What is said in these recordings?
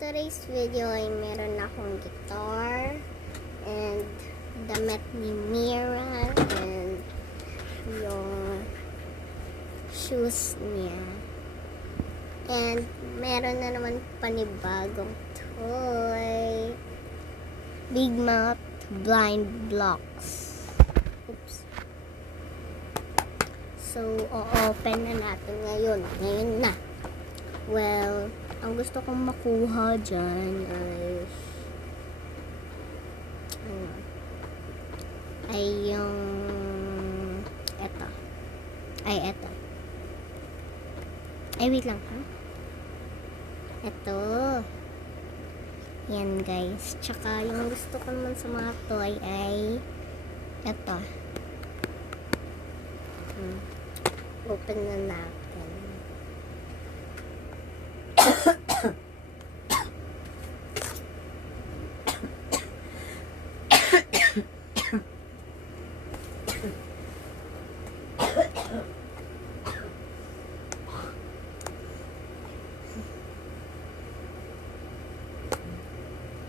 today's video ay meron akong guitar and damit ni Mira and yung shoes niya. And meron na naman panibagong toy. Big Mouth Blind Blocks. Oops. So, o-open na natin ngayon. Ngayon na. Well, ang gusto kong makuha dyan ay yung eto. Eto. Wait lang ha. Eto. Yan guys. Tsaka yung gusto ko naman sa mga toy ay eto. Open na natin.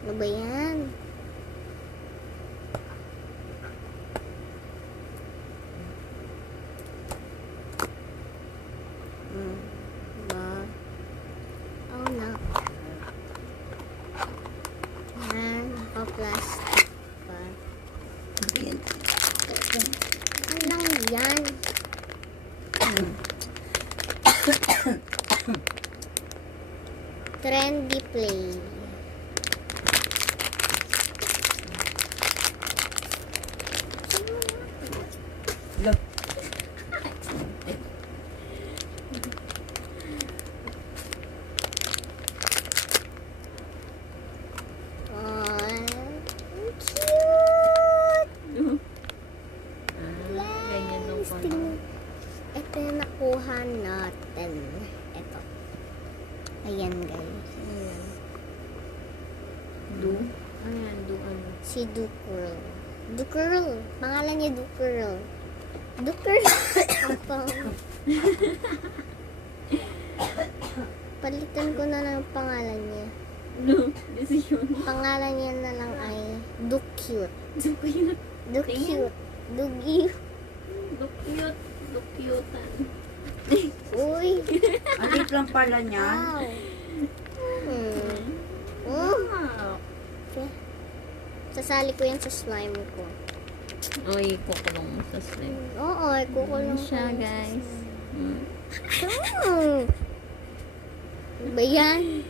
Ano ba yan? Oh no. Yan, naka-plastic pa. Ano lang yan? Trendy Play. Look. Ito yung nakuha natin. Ito. Ayan guys. Ayan. Ano yan? Ano? Si Dukurl. Dukurl. Pangalan niya Dukurl. Dukurl. Palitan ko na lang pangalan niya. No, decision. Pangalan niya na lang ay Ducute. Ducute. Ducute. Ducute. Ducute. Ducutean. Uy. Alit lang pala niya. Wow. Wow. Sasali ko yan sa slime ko. Oy, kukulong mo sa slime. Oo, kukulong siya, ko guys. Ba yan?